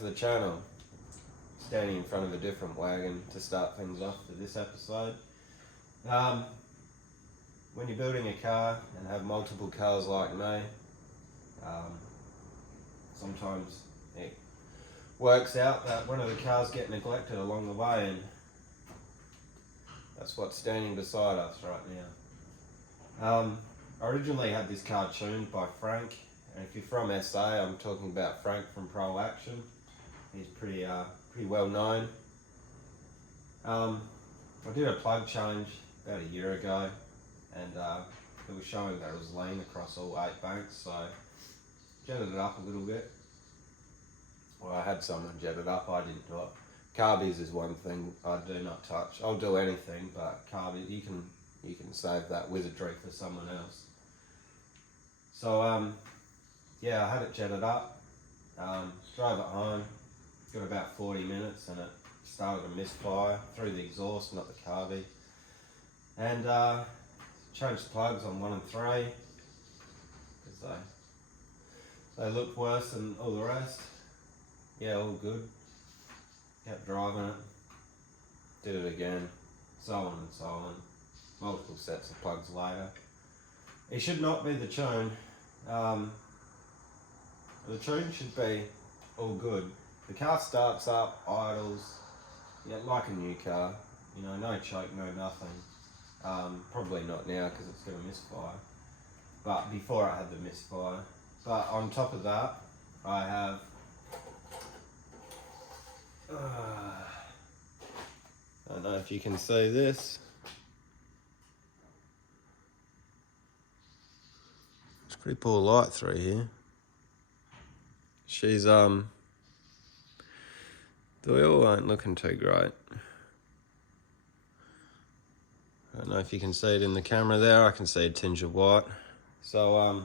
to the channel. Standing in front of a different wagon to start things off for this episode. When you're building a car and have multiple cars like me, sometimes it works out that one of the cars get neglected along the way, and that's what's standing beside us right now. I originally had this car tuned by Frank, and if you're from SA, I'm talking about Frank from Pro Action. He's pretty well known. I did a plug change about a year ago, and it was showing that it was lean across all 8 banks, so jetted it up a little bit. Well, I had someone jet it up, I didn't do it. Carbies is one thing I do not touch. I'll do anything, but carbies, you can save that wizardry for someone else. So yeah, I had it jetted up, drove it home, got about 40 minutes, and it started to misfire through the exhaust, not the carby. And changed the plugs on 1 and 3 because they looked worse than all the rest. Yeah, all good. Kept driving it, did it again, so on and so on. Multiple sets of plugs later. It should not be the tune. The tune should be all good. The car starts up, idles, yeah, like a new car. You know, no choke, no nothing. Probably not now because it's going to misfire. But before it had the misfire. But on top of that, I have I don't know if you can see this. It's pretty poor light through here. She's the oil ain't looking too great. I don't know if you can see it in the camera there. I can see a tinge of white. So I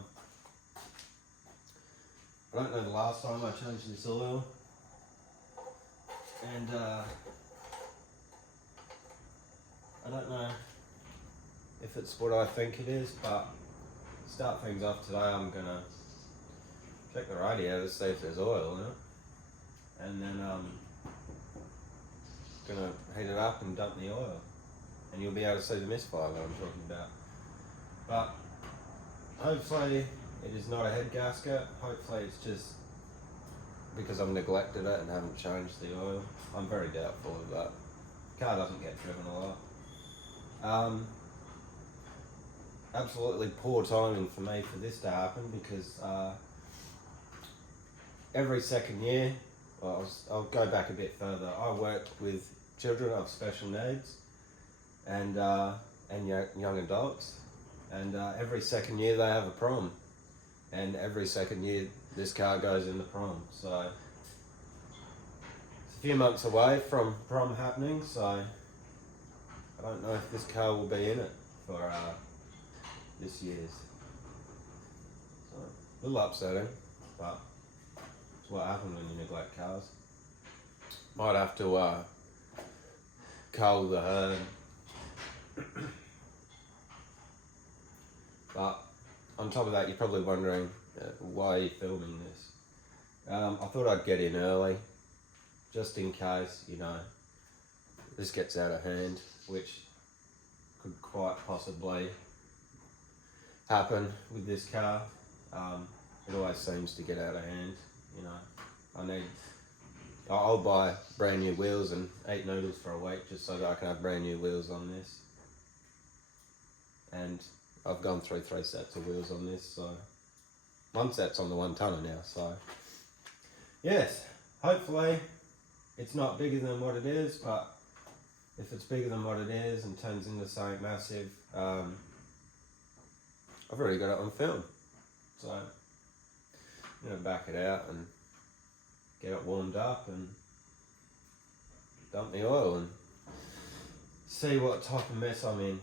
don't know the last time I changed this oil. And I don't know if it's what I think it is, but to start things off today, I'm gonna check the radiator to see if there's oil in it, and then gonna heat it up and dump the oil, and you'll be able to see the misfire that I'm talking about. But hopefully it is not a head gasket. Hopefully it's just because I've neglected it and haven't changed the oil. I'm very doubtful of that. The car doesn't get driven a lot. Absolutely poor timing for me for this to happen because every second year, well, I'll go back a bit further. I work with children of special needs and young adults, and every second year they have a prom, and every second year this car goes in the prom. So it's a few months away from prom happening, so I don't know if this car will be in it for this year's. So a little upsetting, but it's what happens when you neglect cars. Might have to cull the herd. But on top of that, you're probably wondering why are you filming this? I thought I'd get in early, just in case, you know, this gets out of hand, which could quite possibly happen with this car. It always seems to get out of hand, you know. I'll buy brand new wheels and eat noodles for a week just so that I can have brand new wheels on this. And I've gone through 3 sets of wheels on this, so 1 set's on the 1 tonner now, so yes, hopefully it's not bigger than what it is, but if it's bigger than what it is and turns into something massive, I've already got it on film, so I'm going to back it out and get it warmed up and dump the oil and see what type of mess I'm in.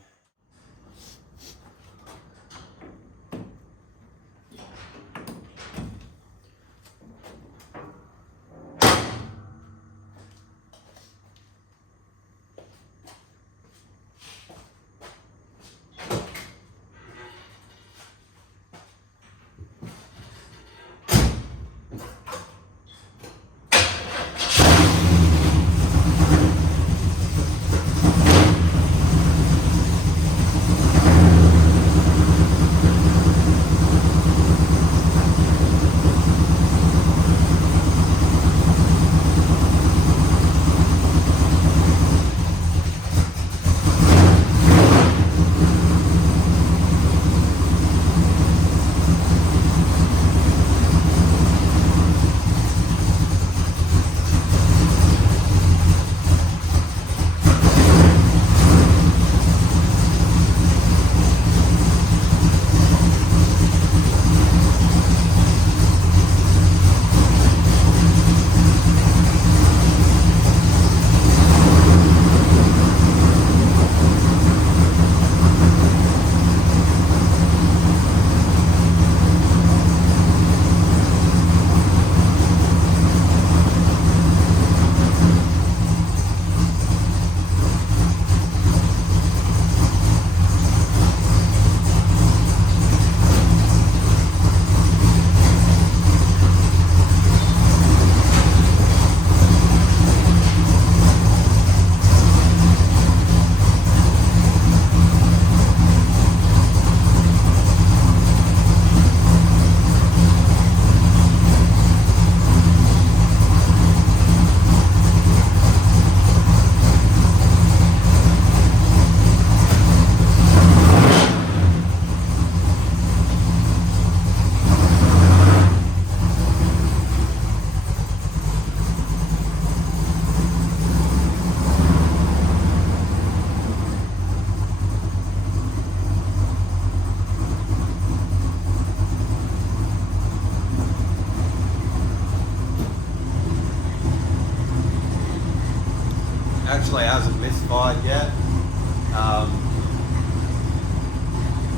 obviously hasn't misfired yet.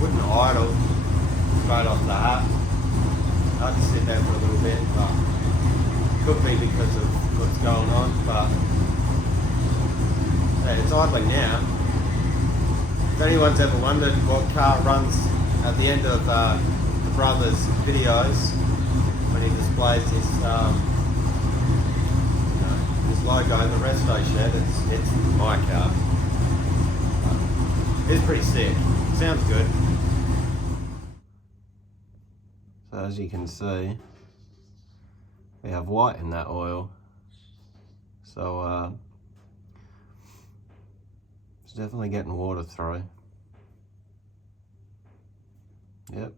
Wouldn't idle straight off the hat. I had to sit there for a little bit, but could be because of what's going on. But yeah, it's idling now. If anyone's ever wondered what car runs at the end of the brother's videos when he displays his his logo in the resto shed, it's my car. It's pretty sick. Sounds good. So as you can see, we have white in that oil. So it's definitely getting water through. Yep.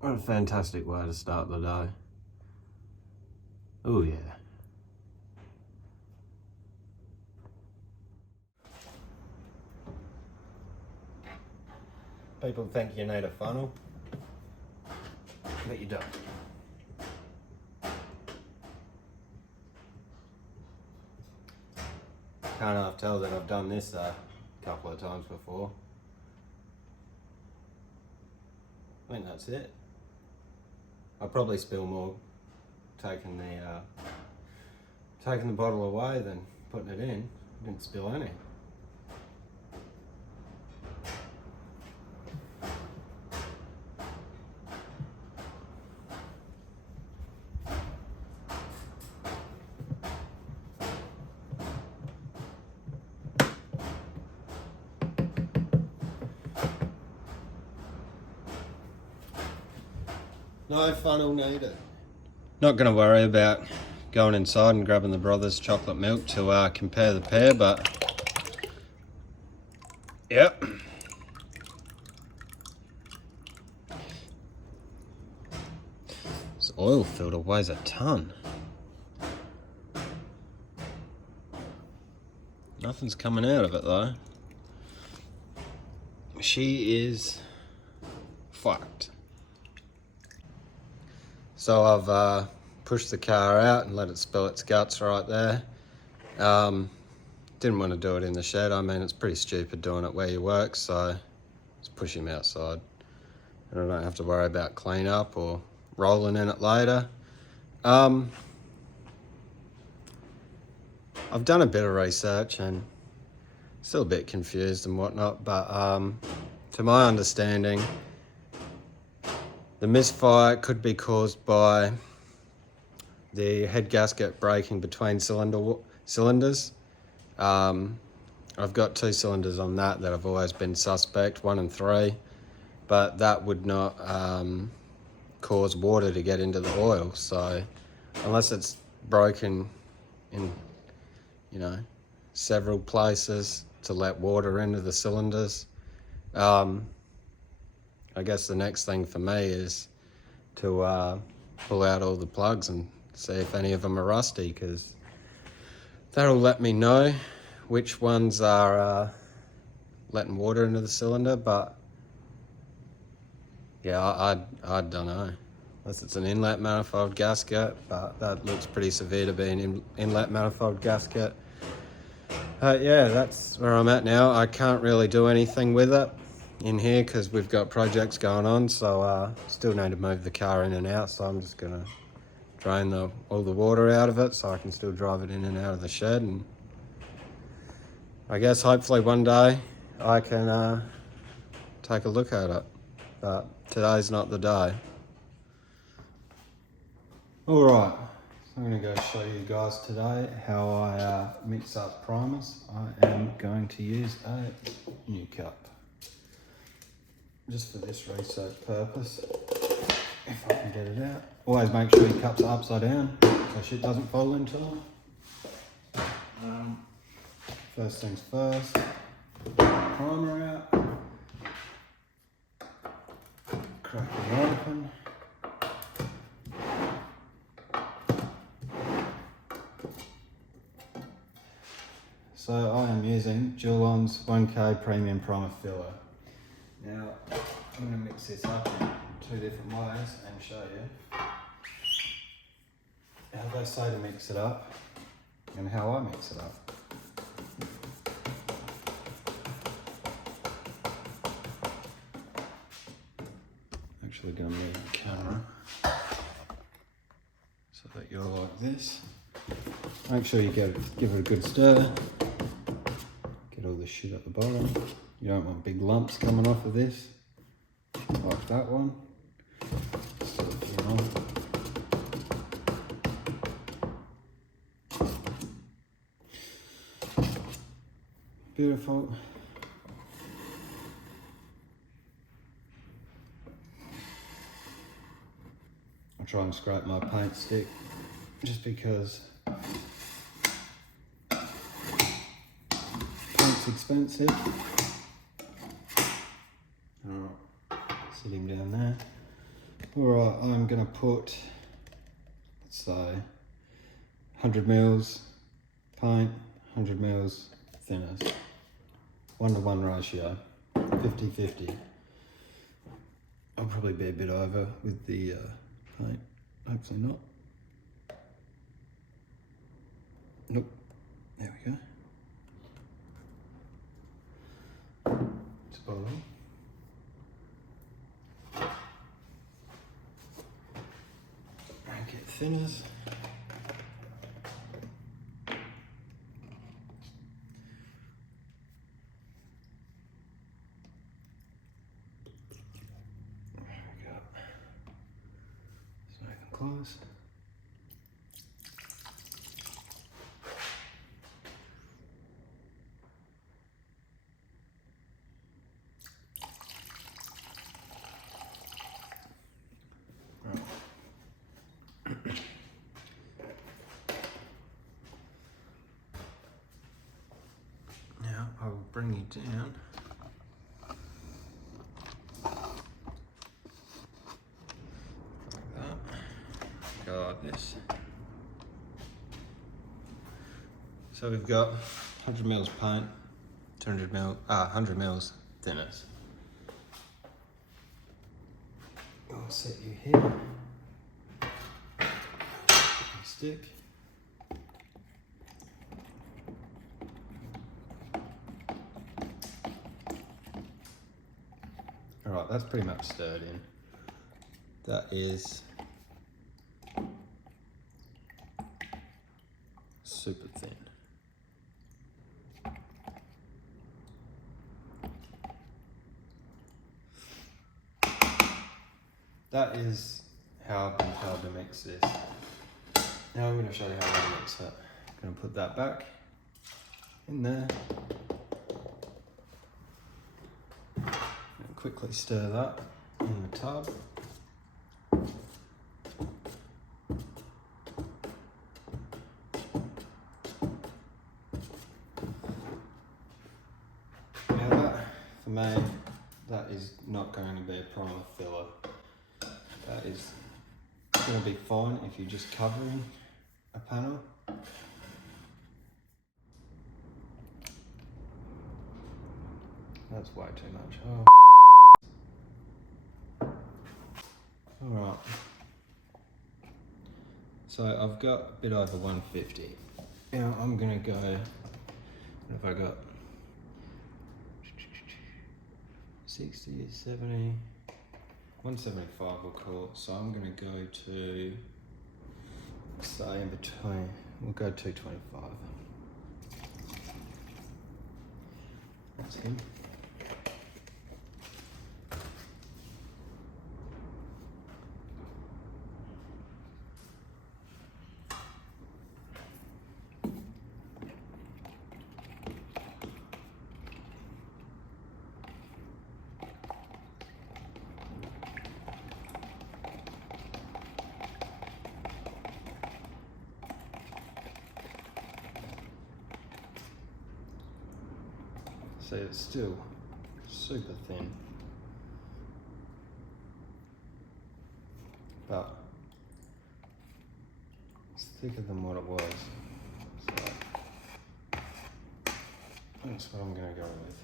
What a fantastic way to start the day. Oh yeah. People think you need a funnel, but you don't. Can't half tell that I've done this a couple of times before. I think that's it. I'll probably spill more taking the bottle away than putting it in. Didn't spill any. No funnel needed. Not going to worry about going inside and grabbing the brother's chocolate milk to compare the pair, but yep. This oil filter weighs a ton. Nothing's coming out of it though. She is fucked. So I've pushed the car out and let it spill its guts right there. Didn't want to do it in the shed. I mean, it's pretty stupid doing it where you work, so just push him outside. And I don't have to worry about clean up or rolling in it later. I've done a bit of research and still a bit confused and whatnot, but to my understanding, the misfire could be caused by the head gasket breaking between cylinders. I've got 2 cylinders on that have always been suspect, 1 and 3, but that would not cause water to get into the oil. So unless it's broken in, several places to let water into the cylinders, I guess the next thing for me is to pull out all the plugs and see if any of them are rusty, because that'll let me know which ones are letting water into the cylinder. But yeah, I don't know, unless it's an inlet manifold gasket, but that looks pretty severe to be an inlet manifold gasket. Yeah, that's where I'm at now. I can't really do anything with it in here because we've got projects going on, so still need to move the car in and out, so I'm just gonna drain all the water out of it so I can still drive it in and out of the shed, and I guess hopefully one day I can take a look at it, but today's not the day. Alright, so I'm going to go show you guys today how I mix up primers. I am going to use a new cup, just for this research purpose, if I can get it out. Always make sure your cups are upside down so shit doesn't fall into them. First things first, primer out, crack it open. So I am using Julon's 1K Premium Primer Filler. Now I'm going to mix this up two different ways and show you how they say to mix it up and how I mix it up. Actually going to move the camera so that you're like this. Make sure you give it a good stir. Get all the shit at the bottom. You don't want big lumps coming off of this, like that one. Just a few more. Beautiful. I'll try and scrape my paint stick just because paint's expensive. Alright, sit him down there. Alright, I'm gonna put, let's say, 100 mils paint, 100 mils thinners. 1-to-1 ratio, 50-50. I'll probably be a bit over with the paint, hopefully not. Nope, there we go. Spot on. And get thinners. Close. Right. Now I will bring you down. Go like this. So we've got 100 mils paint, 100 mils thinners. I'll set you here. Stick. All right, that's pretty much stirred in. That is super thin. That is how I've been told to mix this. Now I'm going to show you how I mix it. I'm going to put that back in there. And quickly stir that in the tub. For me, that is not going to be a primer filler. That is going to be fine if you're just covering a panel. That's way too much. Oh. Alright. So I've got a bit over 150. Now I'm going to go, what have I got? 60, 70, 175 we'll call it. So I'm going to go to, say in between, we'll go 225. That's him. So it's still super thin, but it's thicker than what it was. So that's what I'm going to go with.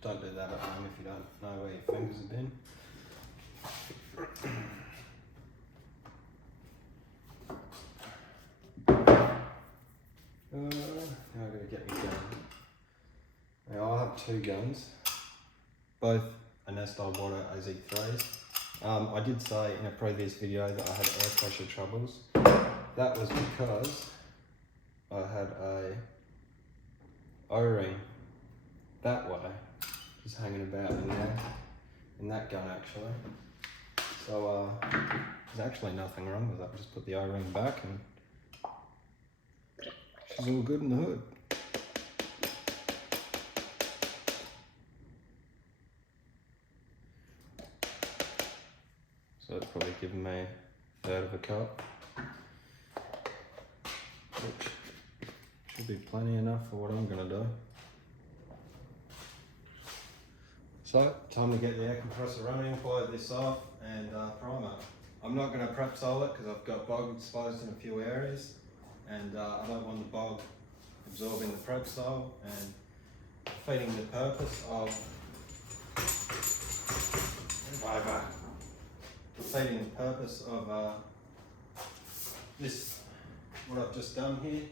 Don't do that at home if you don't know where your fingers have been. Now I've got to get my gun. Now I have two guns, both are Nestle Water AZ3s. I did say in a previous video that I had air pressure troubles. That was because I had a O-ring that way, just hanging about in there, in that gun actually. So there's actually nothing wrong with that. Just put the O-ring back and she's all good in the hood. So it's probably given me a third of a cup, which should be plenty enough for what I'm going to do. So, time to get the air compressor running, blow this off and prime it. I'm not going to prep sole it because I've got bog exposed in a few areas and I don't want the bog absorbing the prep sole and defeating the purpose of this, what I've just done here.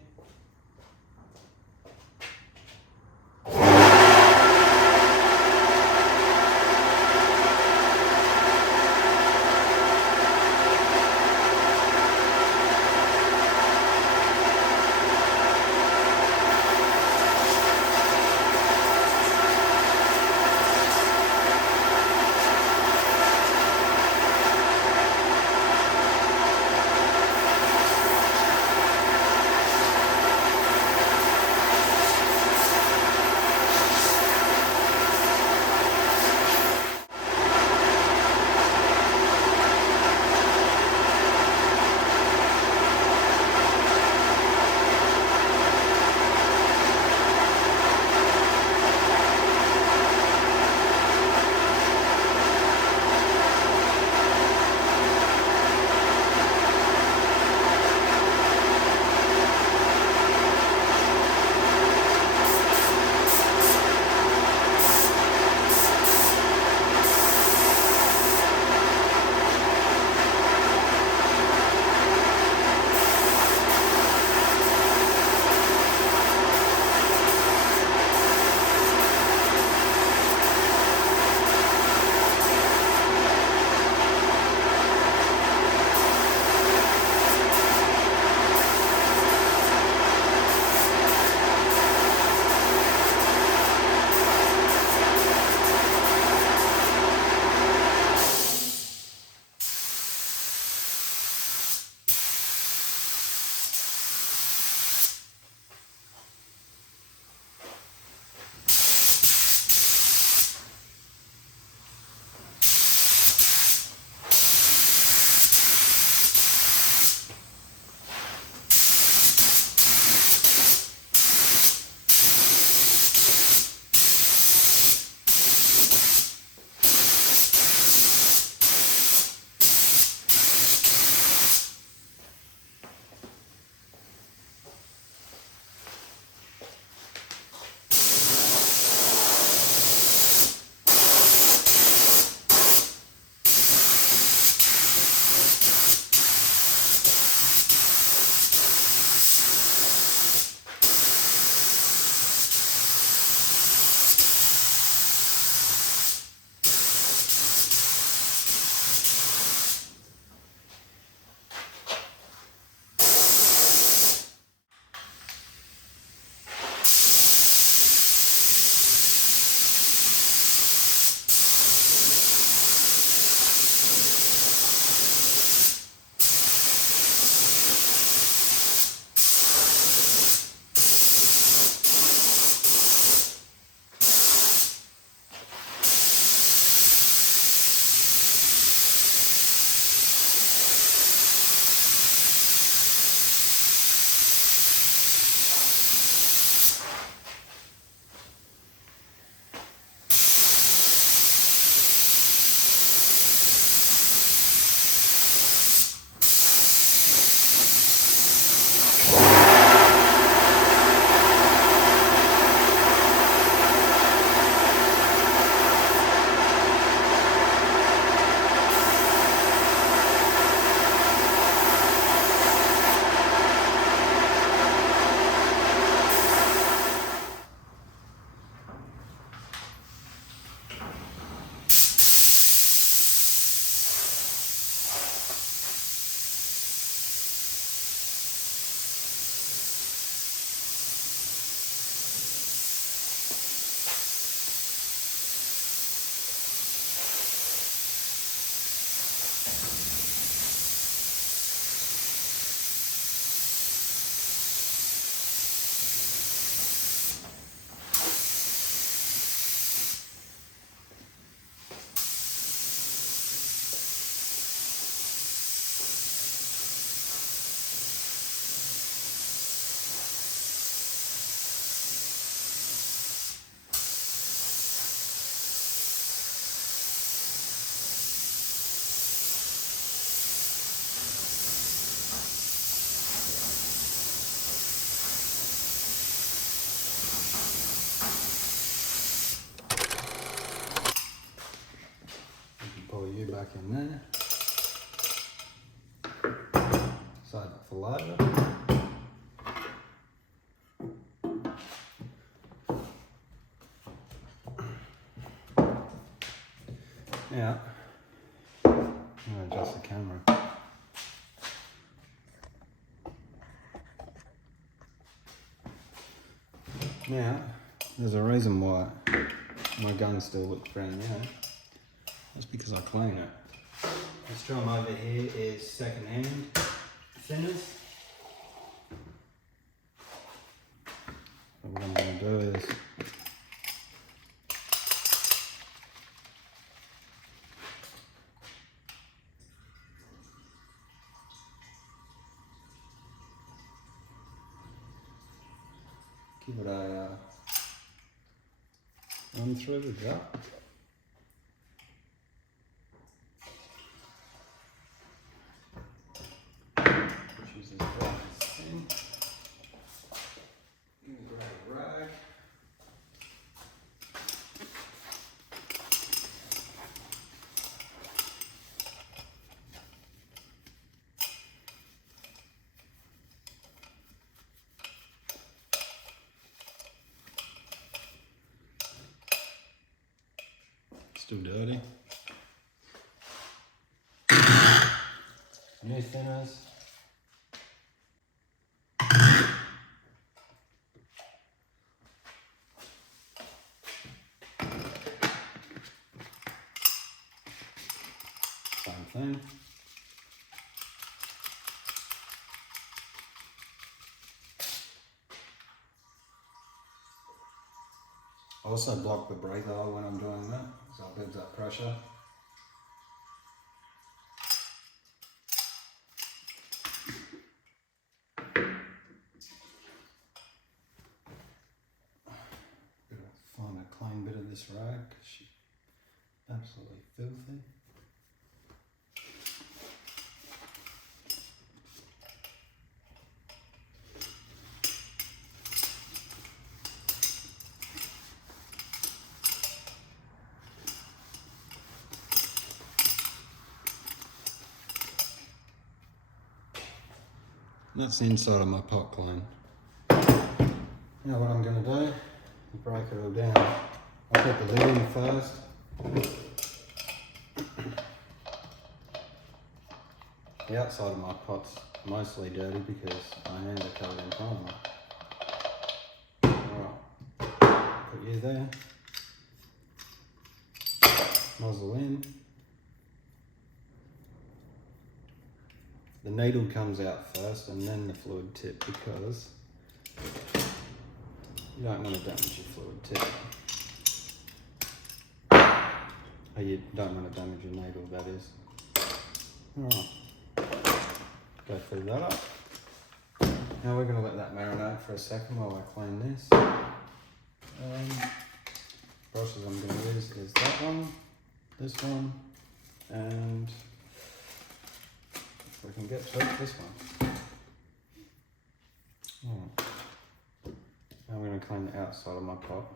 back in there. Save it for later. Now, I'm going to adjust the camera. Now, there's a reason why my gun still looks brand new. That's because I clean it. This drum over here is second-hand thinners. So what I'm going to do is give it a run through the gut. Which is as bright as sin. Grab a rag. Still dirty. New thinners. Same thing. I also block the breather when I'm doing that, so it builds up pressure. Gotta find a clean bit of this rag because she's absolutely filthy. That's the inside of my pot clean. Now what I'm going to do is break it all down. I'll put the lid in first. The outside of my pot's mostly dirty because my hands are covered in primer. Alright, put you there. Nozzle in. The needle comes out first and then the fluid tip because you don't want to damage your fluid tip. Or you don't want to damage your needle, that is. Alright, go fill that up. Now we're going to let that marinate for a second while I clean this. Brushes I'm going to use is that one, this one, and we can get to this one. Right. Now we're going to clean the outside of my pot.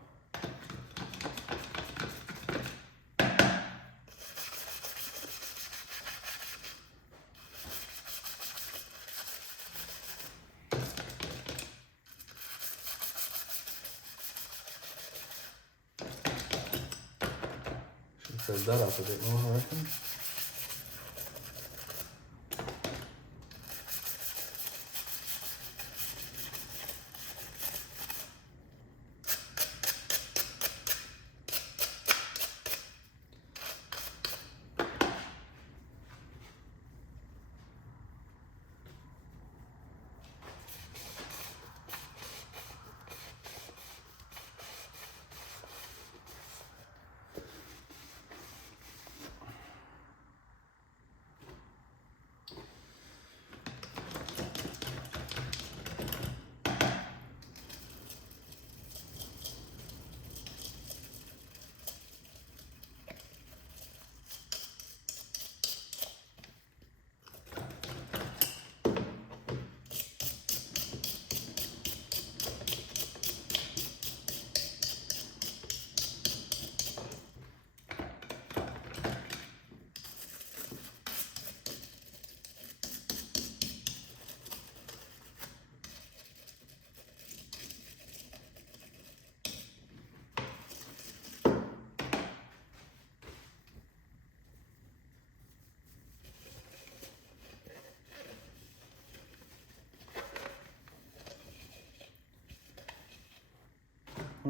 Should fill that up a bit more, I reckon.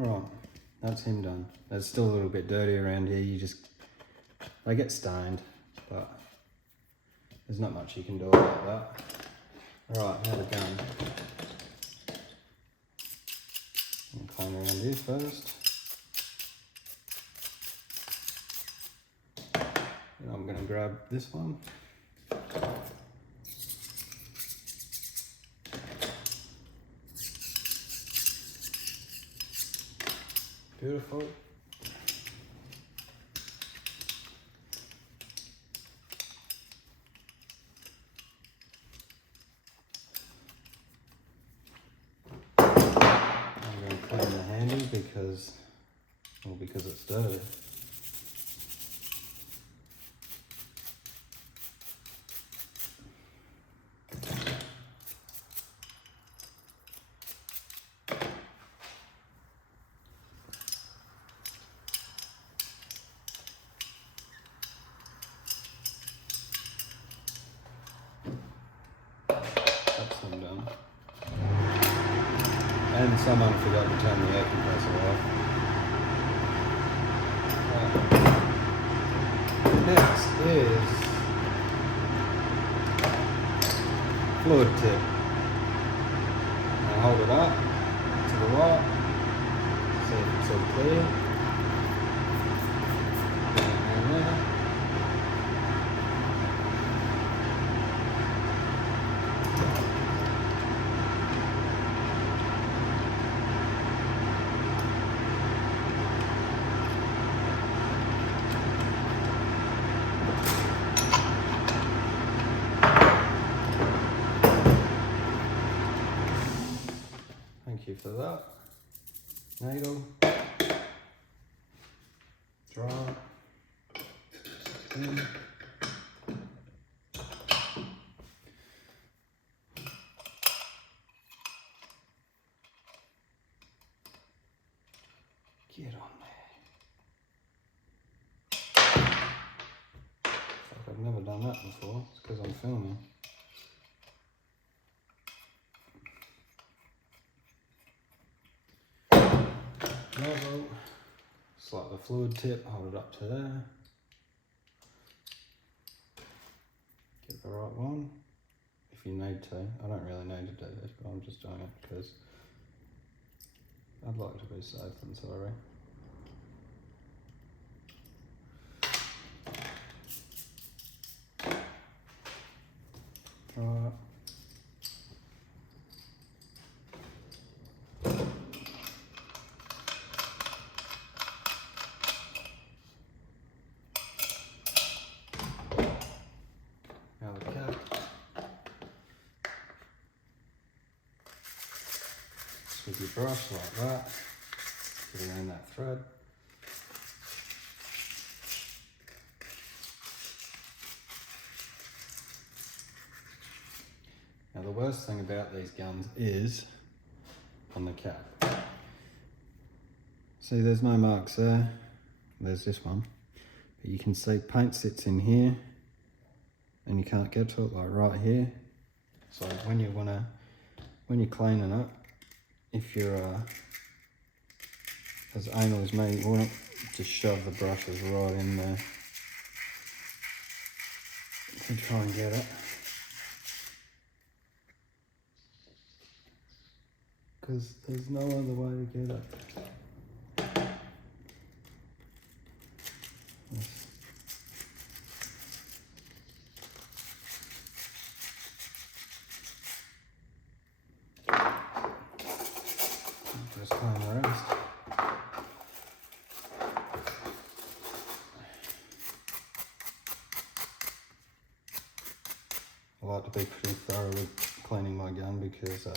Alright, that's him done. It's still a little bit dirty around here, they get stained, but there's not much you can do about that. Alright, now the gun. I'm clean around here first. And I'm going to grab this one. Beautiful. I'm going to clean the handle because it's dirty. That's them done. And someone forgot to turn the air compressor off. Next is fluid tip. Now hold it up to the right, see if it's all clear. And there. Thank you for that. Needle, dry, in. Get on there. Fuck, I've never done that before. It's because I'm filming. Nozzle, slide the fluid tip, hold it up to there. Get the right one, if you need to. I don't really need to do this, but I'm just doing it because I'd like to be safe than sorry. Right. Now the cap. Just with your brush like that, get around that thread. Now the worst thing about these guns is on the cap. See, there's no marks there. There's this one. But you can see paint sits in here and you can't get to it, like right here. So when you're cleaning it, if you're as anal as me, you want to just shove the brushes right in there and try and get it. Because there's no other way to get it. Just clean the rest. I like to be pretty thorough with cleaning my gun because I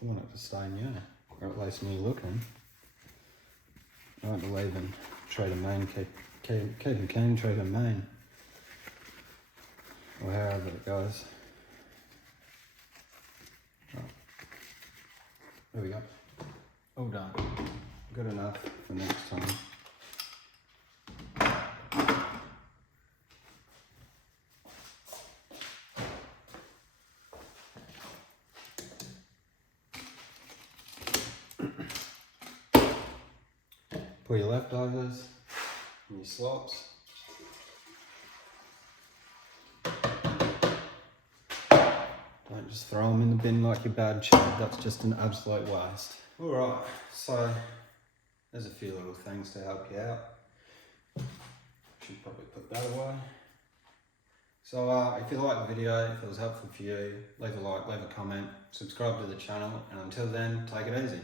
want it to stay new, or at least new looking. I don't believe in trade of Maine, keep them clean, trade of Maine, or however it goes. Right. There we go. All done. Good enough for next time. Pull your leftovers and your slops. Don't just throw them in the bin like your bad chad, that's just an absolute waste. Alright, so there's a few little things to help you out. Should probably put that away. So if you like the video, if it was helpful for you, leave a like, leave a comment, subscribe to the channel, and until then, take it easy.